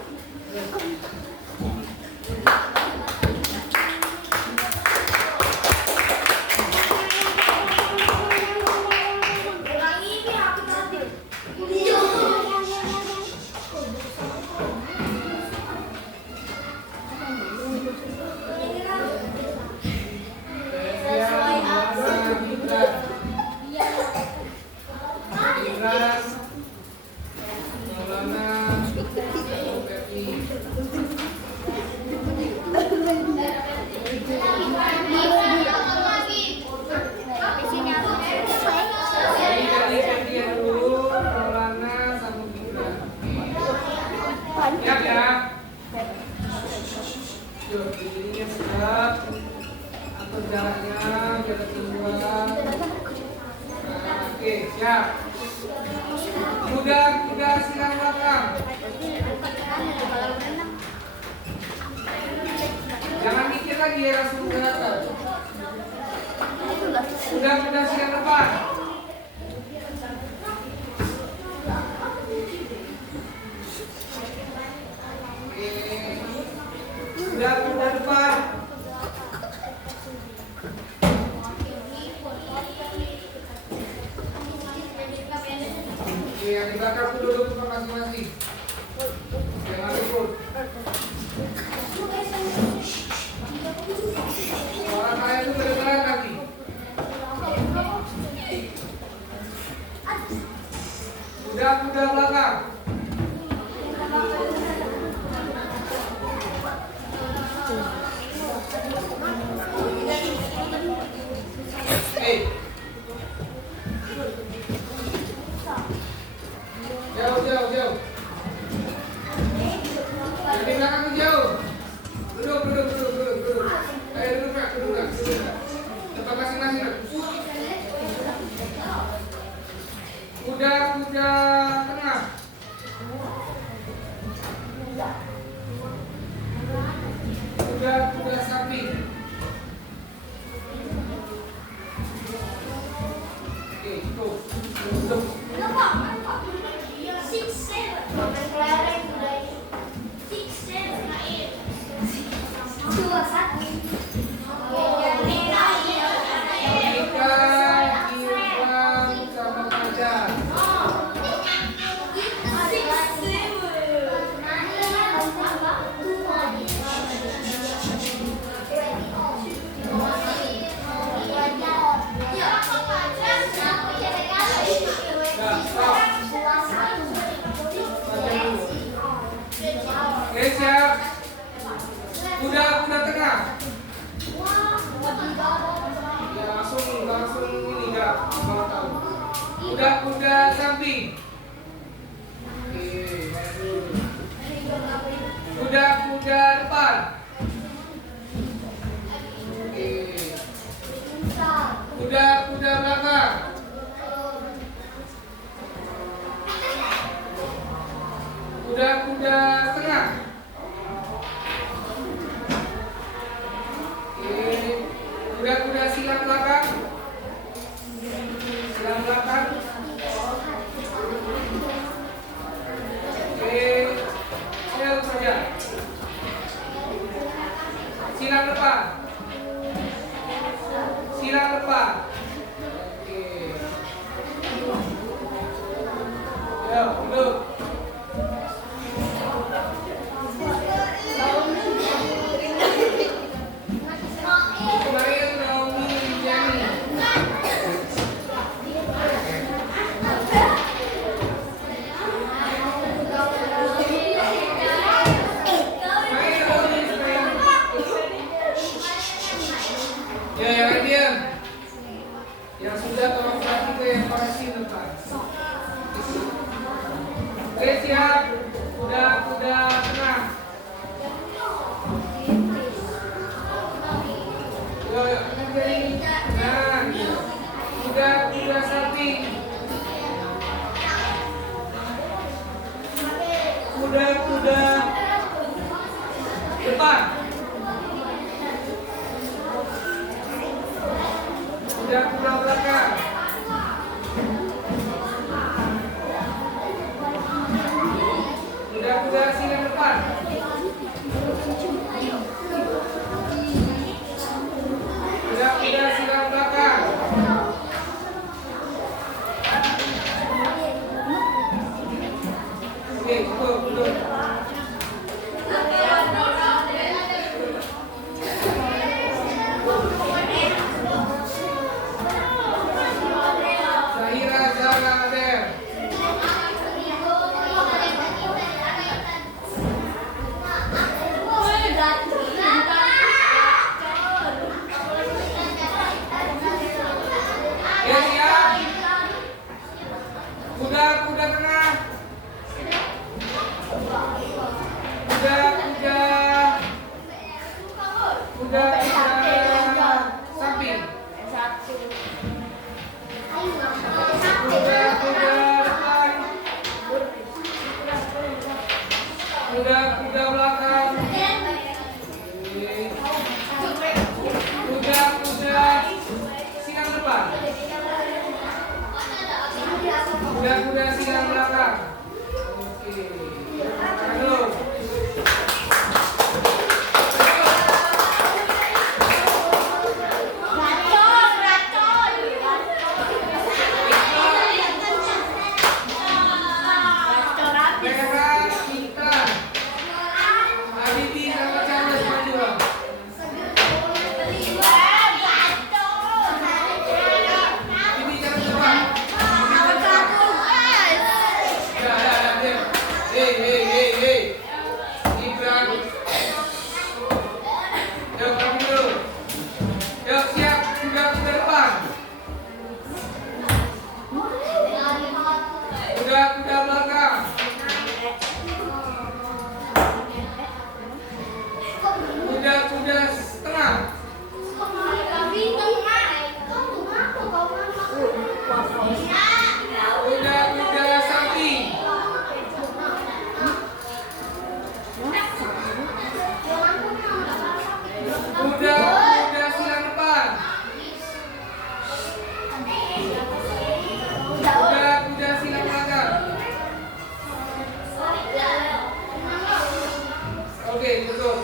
Siap ya. Yuk, dirinya siap. Atur jaraknya, jaga keluar. Oke, siap. Sudah silang belakang. Jangan mikir lagi ya, langsung gerakan. Sudah silang depan. Sudah depan. Oke, yang di belakang tuh duduk tempat masing-masing. Jangan ribut. Suara kalian tuh kedengeran nanti. Sudah belakang. Jauh. Jadi belakang tuh jauh. Duduk. Ayo duduk. Tempat masing-masing. Kuda tengah. Kuda tengah. Ya langsung ini gerak. Mau tahu. Kuda samping. Oke, bagus. Kuda depan. Oke. Kuda belakang. Kuda tengah. Oke. Kuda silang belakang. Oke. Ayo saja. Silang depan. Oke. Ya, duduk. Kemarin Naomi Jani. Ya, yang diam. Yang sudah tolong perhatikan yang koreksi depan. Oke, siap. Kuda tengah. Yuk, nah, kuda samping. Kuda depan. Kuda belakang. Kuda silang depan. Kuda silang belakang. Oke, cukup. Zahira Zara Ader. Ya, siap. Kuda tengah. Kuda samping. Kuda depan. Kuda belakang. Kuda silang depan. Kuda silang belakang. Oke. Halo. Merah hitam. Aditi sama Charles maju dong. Ini jangan depan. Hei. Gibran. Yuk, kami dulu. Yuk, siap. Kuda depan. Kuda belakang. Kuda tengah. Kuda samping. Kuda silang depan. Kuda silang belakang. Oke, tutup.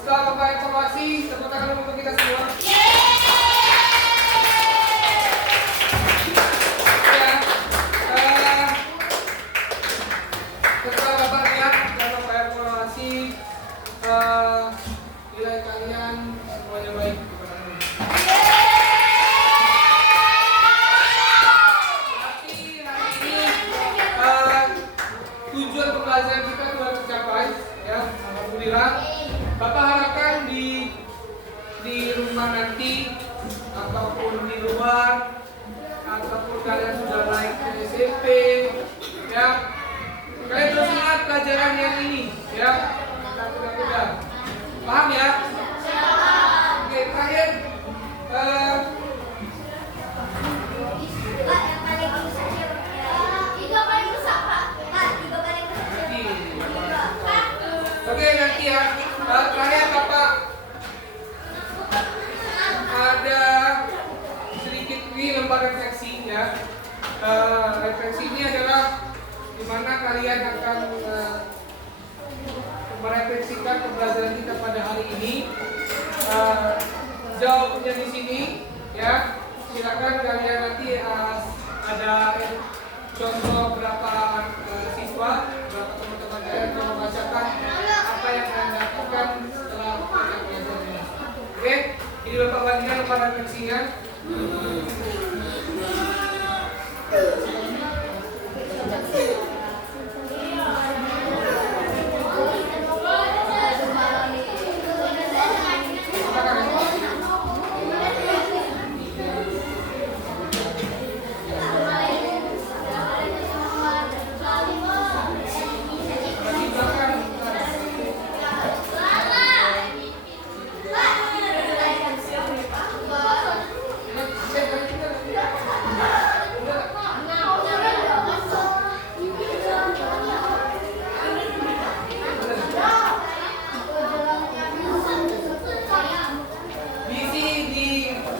Setelah Bapak evaluasi, tepuk tangan untuk kita semua. Ya, pembelajaran kita telah tercapai, ya, alhamdulillah. Bapak harapkan di rumah nanti ataupun di luar ataupun kalian sudah naik ke SMP, ya, kalian terus ingat pelajaran yang ini, ya, mudah-mudahan paham ya. Oke, terakhir oke, nanti ya, terakhir Bapak ada sedikit ini lembar refleksi, ya. Refleksi ini adalah dimana kalian akan merefleksikan pembelajaran kita pada hari ini. Jawabnya di sini, ya. Silakan kalian nanti ada contoh berapa siswa, berapa teman-teman kalian yang membacakan apa yang kalian lakukan setelah pelajaran ini. Oke, ini Bapak bagikan lembar refleksinya.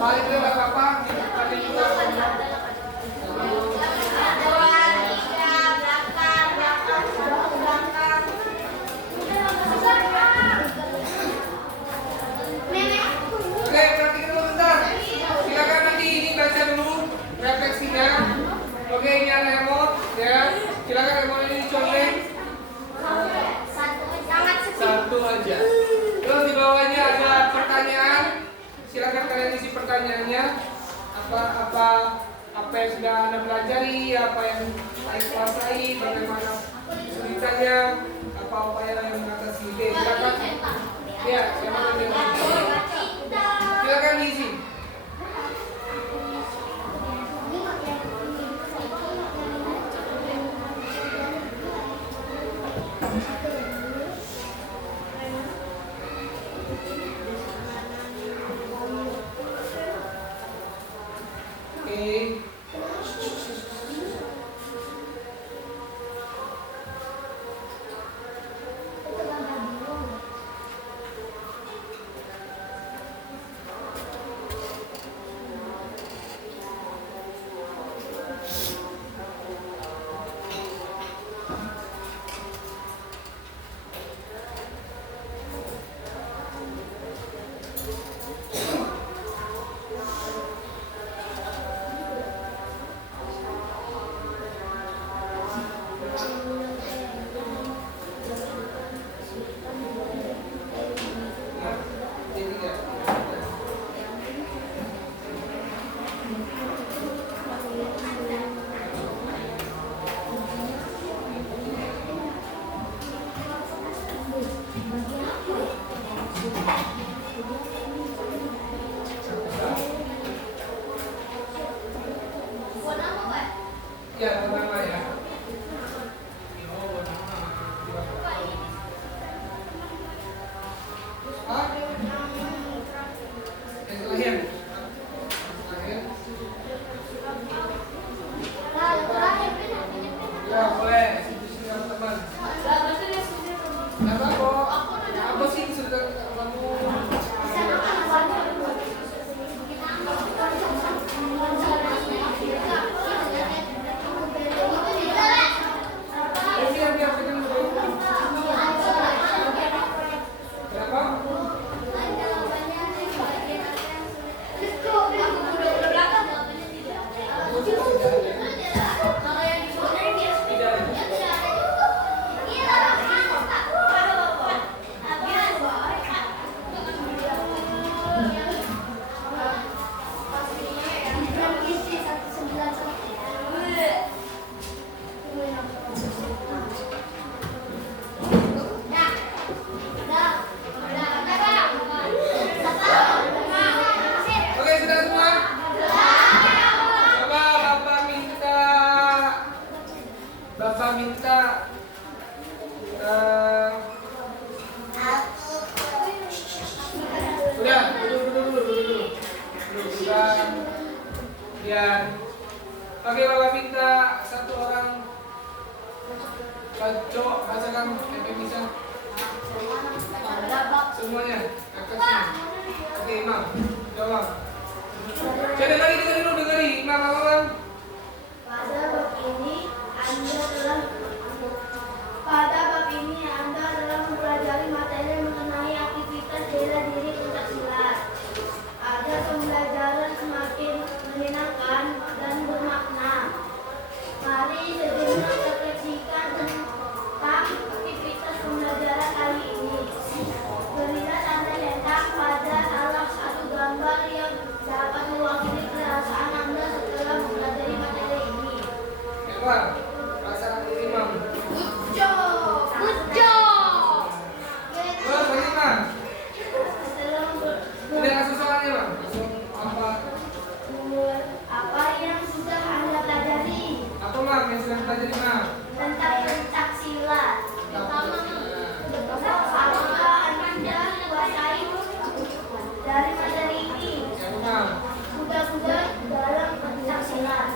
Balik ke Bapak, kita juga oke, perhatikan dulu bentar. Silakan nanti ini baca dulu refleksinya. Oke, ini ada remote, ya. Silakan remote ini dicolek. Satu aja. Terus di bawahnya ada pertanyaan. Silakan kalian isi pertanyaannya. Apa yang sudah Anda pelajari, apa yang Anda kuasai, bagaimana kesulitannya, apa upaya yang mengatasi. Silakan. Ya, silakan diisi. Ya, pertama ya. Ya, boleh. Sini teman-teman. Kenapa kok? Apa sih sudah kamu? Bapak minta udah dulu. Lihat. Oke, Bapak minta satu orang cowok bacakan bisa semuanya. Oke, Imam, jawab. Jadi lagi dengerin Imam apa? Pada bab ini Anda telah mempelajari materi mengenai aktivitas bela diri pencaksilat. Ada pembelajaran semakin menyenangkan dan bermakna. Mari sejenak refleksikan tentang aktivitas pembelajaran kali ini. Berilah tanda centang pada salah satu gambar yang dapat mewakili perasaan Anda setelah mempelajari materi ini. Hebat, perasaan Imam. Good job. Bagaimana? Udah langsung soalnya, Bang. Langsung Apa yang sudah Anda pelajari apa, Bang, yang sudah pelajari, Bang? tentang pencaksilat? Apakah Anda kuasai dari materi ini? Ya, Bang. Kuda-kuda dalam pencaksilat.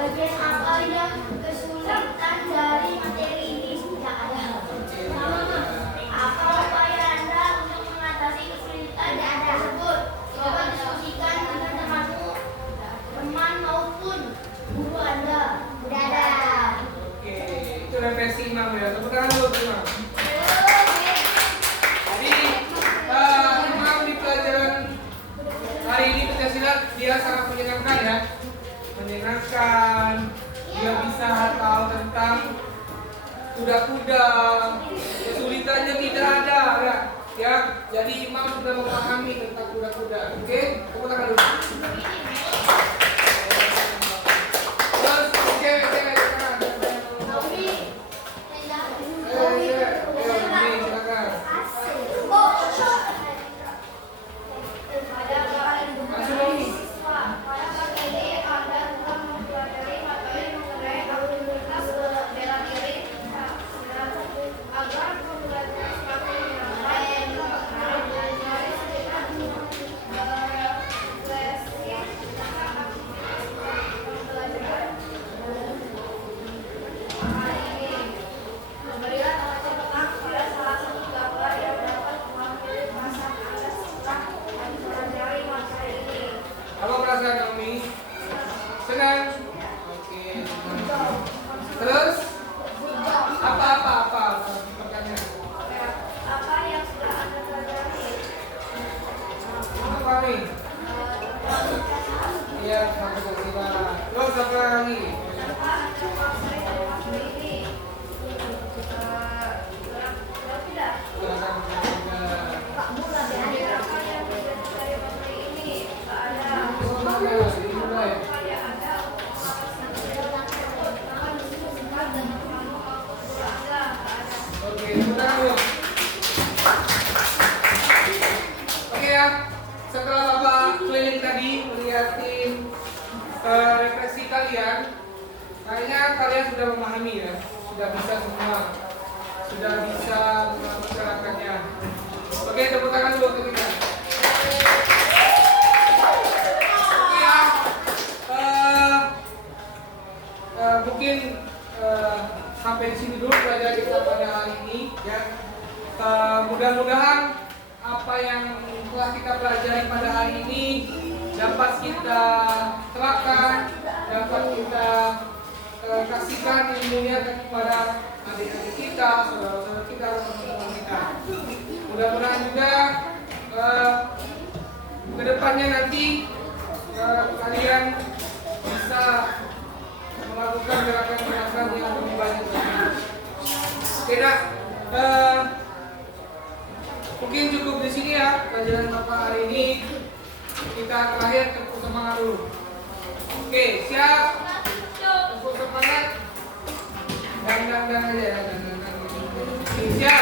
Bagian apa yang kesulitan dari materi ini? Tidak ada. Apa upaya Anda untuk mengatasi kesulitan tersebut? Coba diskusikan dengan teman maupun guru Anda. Tidak ada. Oke, itu refleksi Imam ya. Tepuk tangan dulu, Imam. Jadi, Imam di pelajaran hari ini pencaksilat dia sangat menyenangkan ya. Menyenangkan. Dia bisa tahu tentang kuda-kuda. Kesulitannya tidak ada ya. Ya, jadi Imam sudah memahami tentang kuda-kuda. Oke, tepuk tangan dulu. Terus, cewek-cewek sekarang. Silakan. Apa perasaan Naomi? Senang? Oke, senang. Terus? Apa? Pertanyaan. Apa yang sudah Anda pelajari? Apa nih? Iya, sampai ke sini. Terus apa lagi? Apa Anda kuasai dari materi ini? Tidak. Silakan. Apa yang dibelajar dari materi ini? Tidak ada. Dimulai. Upaya Anda untuk Oke, sebentar dulu. Oke ya, setelah Bapak keliling tadi melihatin refleksi kalian, kayaknya kalian sudah memahami ya, sudah bisa semua, sudah bisa mengerjakannya. Oke, tepuk tangan dulu untuk kita. Oke ya, mungkin sampai di sini dulu pelajaran kita pada hari ini ya. Mudah-mudahan apa yang telah kita pelajari pada hari ini dapat kita terapkan, dapat kita kasihkan ilmunya kepada adik-adik kita, saudara-saudara kita, teman-teman kita. Mudah-mudahan juga kedepannya nanti kalian bisa melakukan gerakan-gerakan yang lebih banyak lagi. Tidak, mungkin cukup di sini ya pelajaran Bapak hari ini. Kita terakhir tepuk semangat dulu. Oke, siap? Tepuk semangat. Dan aja ya. Oke, siap.